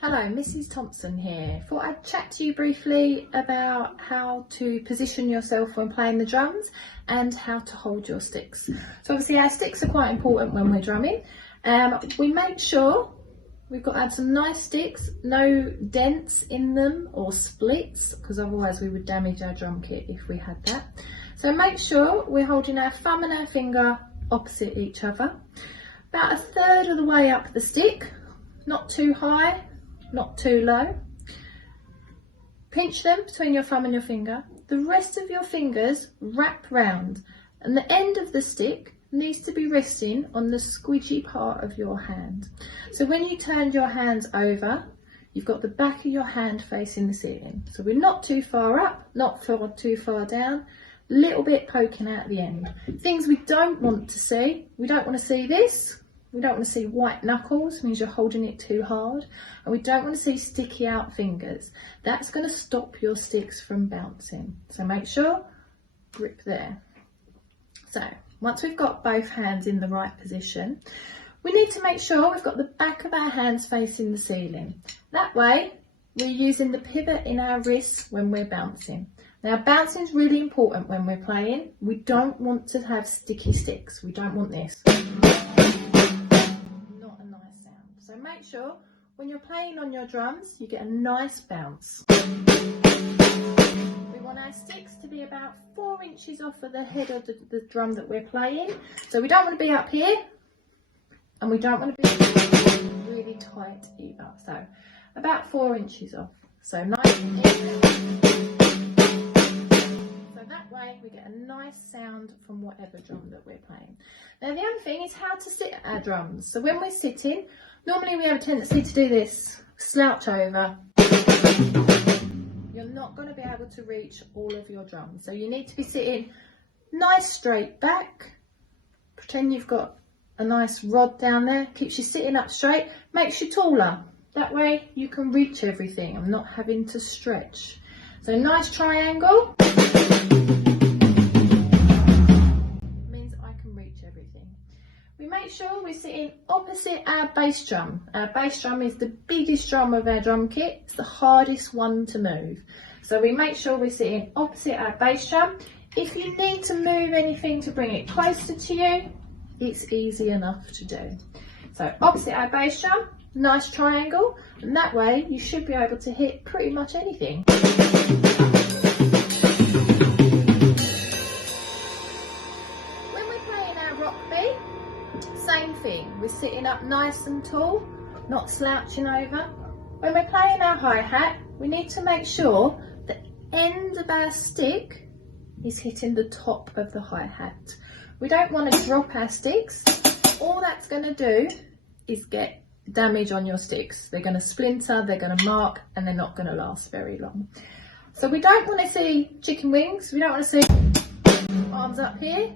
Hello, Mrs. Thompson here. Thought I'd chat to you briefly about how to position yourself when playing the drums and how to hold your sticks. So obviously our sticks are quite important when we're drumming. We make sure we've got to have some nice sticks, no dents in them or splits, because otherwise we would damage our drum kit if we had that. So make sure we're holding our thumb and our finger opposite each other, about a third of the way up the stick, not too high, not too low. Pinch them between your thumb and your finger. The rest of your fingers wrap round, and the end of the stick needs to be resting on the squidgy part of your hand. So when you turn your hands over, you've got the back of your hand facing the ceiling. So we're not too far up, not too far down, a little bit poking out the end. Things we don't want to see, we don't want to see this. We don't want to see white knuckles, means you're holding it too hard. And we don't want to see sticky out fingers. That's going to stop your sticks from bouncing. So make sure, grip there. So once we've got both hands in the right position, we need to make sure we've got the back of our hands facing the ceiling. That way, we're using the pivot in our wrists when we're bouncing. Now bouncing is really important when we're playing. We don't want to have sticky sticks. We don't want this. So make sure when you're playing on your drums, you get a nice bounce. We want our sticks to be about 4 inches off of the head of the drum that we're playing. So we don't want to be up here, and we don't want to be really tight either. So about 4 inches off. So nice and even. So that way we get a nice sound from whatever drum that we're playing. Now the other thing is how to sit our drums. So when we're sitting, normally we have a tendency to do this, slouch over. You're not going to be able to reach all of your drums. So you need to be sitting nice straight back. Pretend you've got a nice rod down there, keeps you sitting up straight, makes you taller. That way you can reach everything. I'm not having to stretch. So nice triangle. Means I can reach everything. We make sure we're sitting opposite our bass drum. Our bass drum is the biggest drum of our drum kit. It's the hardest one to move. So we make sure we're sitting opposite our bass drum. If you need to move anything to bring it closer to you, it's easy enough to do. So opposite our bass drum, nice triangle, and that way you should be able to hit pretty much anything. Same thing, we're sitting up nice and tall, not slouching over. When we're playing our hi-hat, we need to make sure the end of our stick is hitting the top of the hi-hat. We don't want to drop our sticks. All that's going to do is get damage on your sticks. They're going to splinter, they're going to mark, and they're not going to last very long. So we don't want to see chicken wings, we don't want to see arms up here.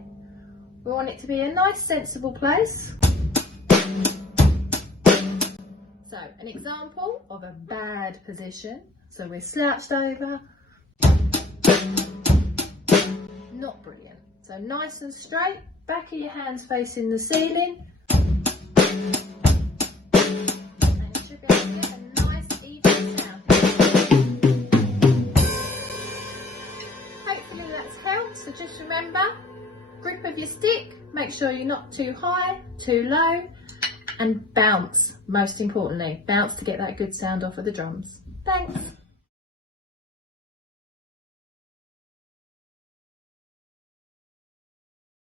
We want it to be a nice sensible place. So an example of a bad position. So we're slouched over. Not brilliant. So nice and straight, back of your hands facing the ceiling. And you should be able to get a nice even sound. Hopefully that's helped. So just remember, grip of your stick, make sure you're not too high, too low, and bounce, most importantly. Bounce to get that good sound off of the drums. Thanks.